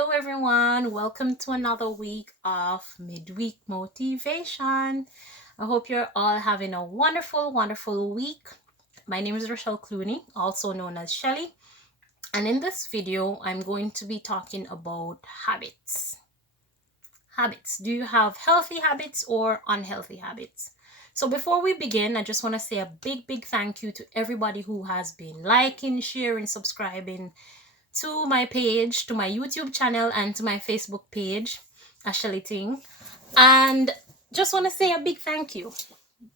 Hello everyone, welcome to another week of Midweek Motivation. I hope you're all having a wonderful week. My name is Rochelle Clooney, also known as Shelly, and in this video I'm going to be talking about habits. Habits. Do you have healthy habits or unhealthy habits? So before we begin, I just want to say a big thank you to everybody who has been liking, sharing, subscribing to my page, to my YouTube channel, and to my Facebook page, Ashley Ting. And just want to say a big thank you.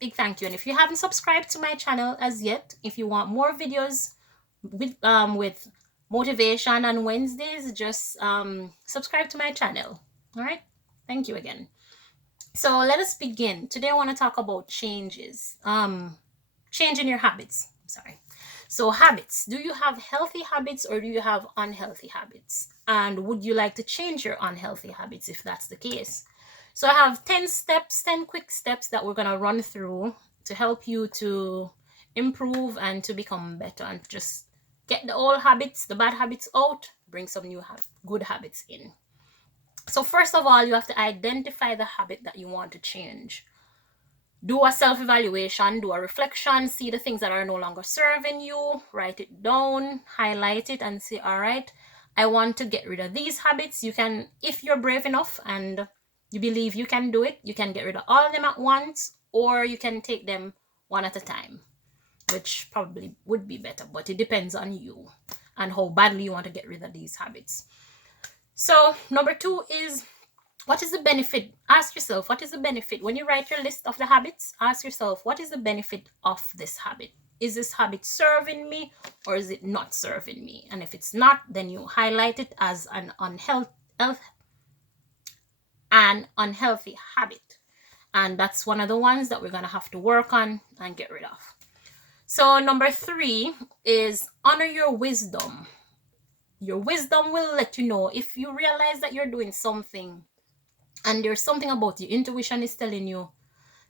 Big thank you. And if you haven't subscribed to my channel as yet, if you want more videos with motivation on Wednesdays, just subscribe to my channel. All right. Thank you again. So let us begin. Today I want to talk about changes. Changing your habits. Sorry. So habits. Do you have healthy habits or do you have unhealthy habits? And would you like to change your unhealthy habits if that's the case? So I have 10 steps, 10 quick steps that we're going to run through to help you to improve and to become better and just get the old habits, the bad habits out, bring some new good habits in. So first of all, you have to identify the habit that you want to change. Do a self-evaluation, do a reflection, see the things that are no longer serving you, write it down, highlight it, and say, all right, I want to get rid of these habits. You can, if you're brave enough and you believe you can do it, you can get rid of all of them at once, or you can take them one at a time, which probably would be better, but it depends on you and how badly you want to get rid of these habits. So number 2 is, what is the benefit? Ask yourself, what is the benefit? When you write your list of the habits, ask yourself, what is the benefit of this habit? Is this habit serving me or is it not serving me? And if it's not, then you highlight it as an unhealthy habit. And that's one of the ones that we're going to have to work on and get rid of. So number 3 is honor your wisdom. Your wisdom will let you know if you realize that you're doing something and there's something about your intuition is telling you,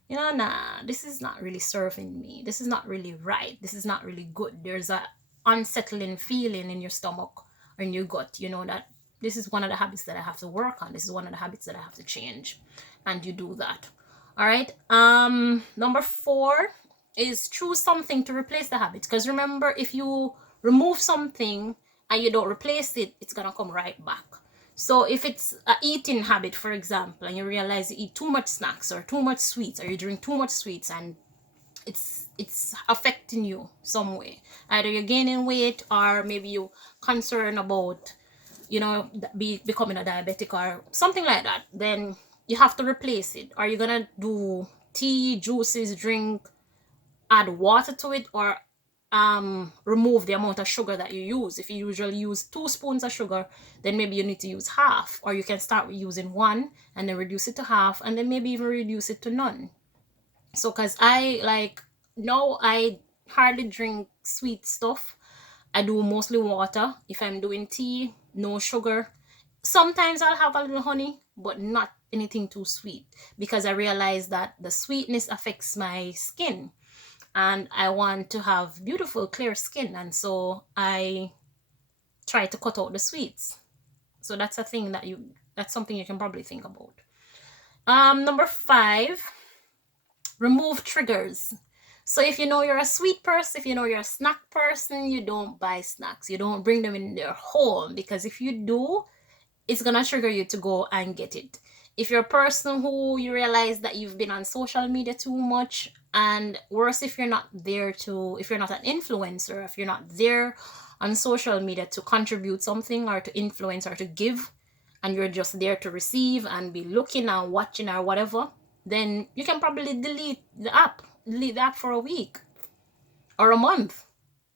nah, this is not really serving me. This is not really right. This is not really good. There's a unsettling feeling in your stomach or in your gut, that this is one of the habits that I have to work on. This is one of the habits that I have to change. And you do that. All right. Number 4 is choose something to replace the habit. Because remember, if you remove something and you don't replace it, it's going to come right back. So if it's an eating habit, for example, and you realize you eat too much snacks or too much sweets or you drink too much sweets and it's affecting you some way, either you're gaining weight or maybe you're concerned about, becoming a diabetic or something like that, then you have to replace it. Are you going to do tea, juices, drink, add water to it, or remove the amount of sugar that you use? If you usually use 2 spoons of sugar, then maybe you need to use half, or you can start with using 1 and then reduce it to half, and then maybe even reduce it to none. So because I hardly drink sweet stuff. I do mostly water. If I'm doing tea, no sugar. Sometimes I'll have a little honey, but not anything too sweet, because I realize that the sweetness affects my skin and I want to have beautiful, clear skin. And so I try to cut out the sweets. So that's that's something you can probably think about. Number 5, remove triggers. So if you know you're a sweet person, if you know you're a snack person, you don't buy snacks. You don't bring them in their home, because if you do, it's going to trigger you to go and get it. If you're a person who you realize that you've been on social media too much, and worse, if you're not an influencer, if you're not there on social media to contribute something or to influence or to give, and you're just there to receive and be looking and watching or whatever, then you can probably delete the app for a week or a month.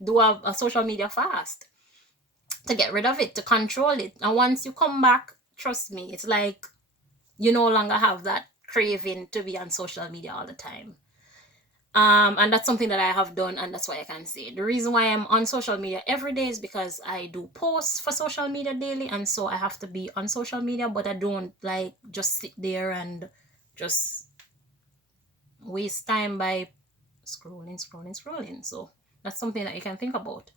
Do a social media fast to get rid of it, to control it. And once you come back, trust me, it's like you no longer have that craving to be on social media all the time. And that's something that I have done, and that's why I can say the reason why I'm on social media every day is because I do posts for social media daily, and so I have to be on social media, but I don't just sit there and just waste time by scrolling. So that's something that you can think about.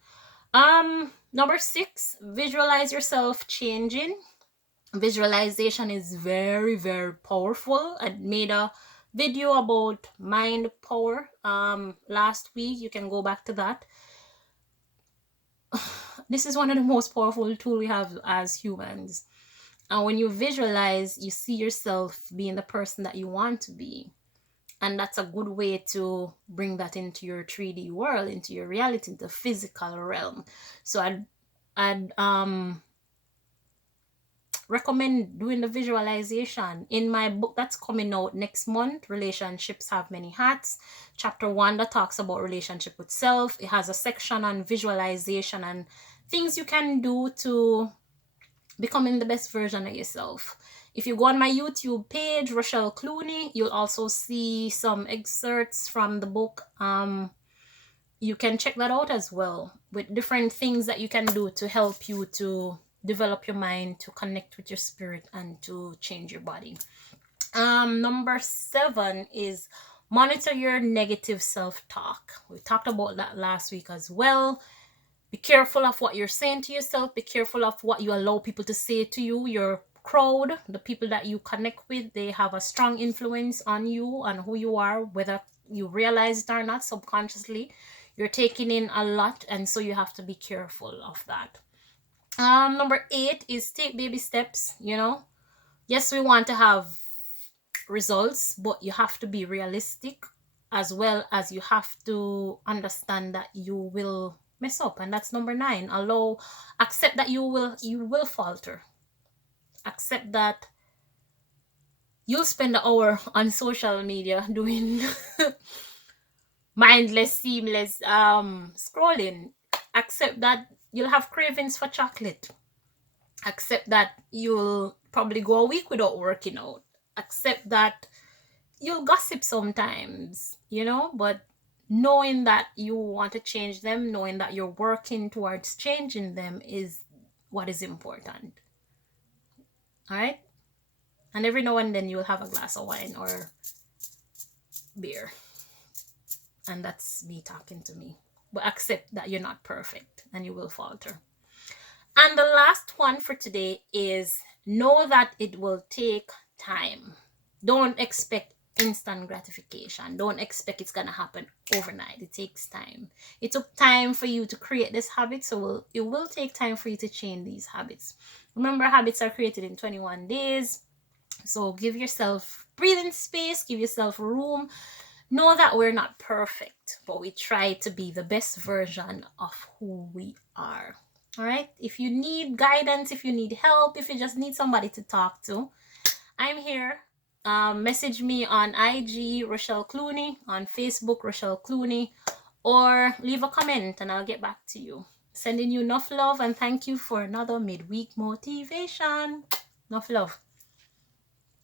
Number 6, visualize yourself changing. Visualization is very, very powerful. I made a video about mind power last week. You can go back to that. This is one of the most powerful tools we have as humans. And when you visualize, you see yourself being the person that you want to be. And that's a good way to bring that into your 3D world, into your reality, the physical realm. So I'd recommend doing the visualization. In my book that's coming out next month, Relationships Have Many Hats, chapter 1 that talks about relationship with self, it has a section on visualization and things you can do to becoming the best version of yourself. If you go on my YouTube page, Rochelle Clooney, you'll also see some excerpts from the book. You can check that out as well, with different things that you can do to help you to develop your mind, to connect with your spirit, and to change your body. Number 7 is monitor your negative self-talk. We talked about that last week as well. Be careful of what you're saying to yourself. Be careful of what you allow people to say to you. Your crowd, the people that you connect with, they have a strong influence on you and who you are, whether you realize it or not. Subconsciously, you're taking in a lot, and so you have to be careful of that. Number 8 is take baby steps. Yes, we want to have results, but you have to be realistic, as well as you have to understand that you will mess up. And that's number 9. Accept that you will falter. Accept that you'll spend an hour on social media doing mindless, seamless scrolling. Accept that you'll have cravings for chocolate. Accept that you'll probably go a week without working out. Accept that you'll gossip sometimes, but knowing that you want to change them, knowing that you're working towards changing them is what is important. All right? And every now and then you'll have a glass of wine or beer. And that's me talking to me. But accept that you're not perfect and you will falter. And the last one for today is know that it will take time. Don't expect instant gratification. Don't expect it's going to happen overnight. It takes time. It took time for you to create this habit, so it will take time for you to change these habits. Remember, habits are created in 21 days. So give yourself breathing space, give yourself room. Know that we're not perfect, but we try to be the best version of who we are. All right? If you need guidance, if you need help, if you just need somebody to talk to, I'm here. Message me on IG, Rochelle Clooney, on Facebook, Rochelle Clooney, or leave a comment and I'll get back to you. Sending you enough love, and thank you for another midweek motivation. Enough love.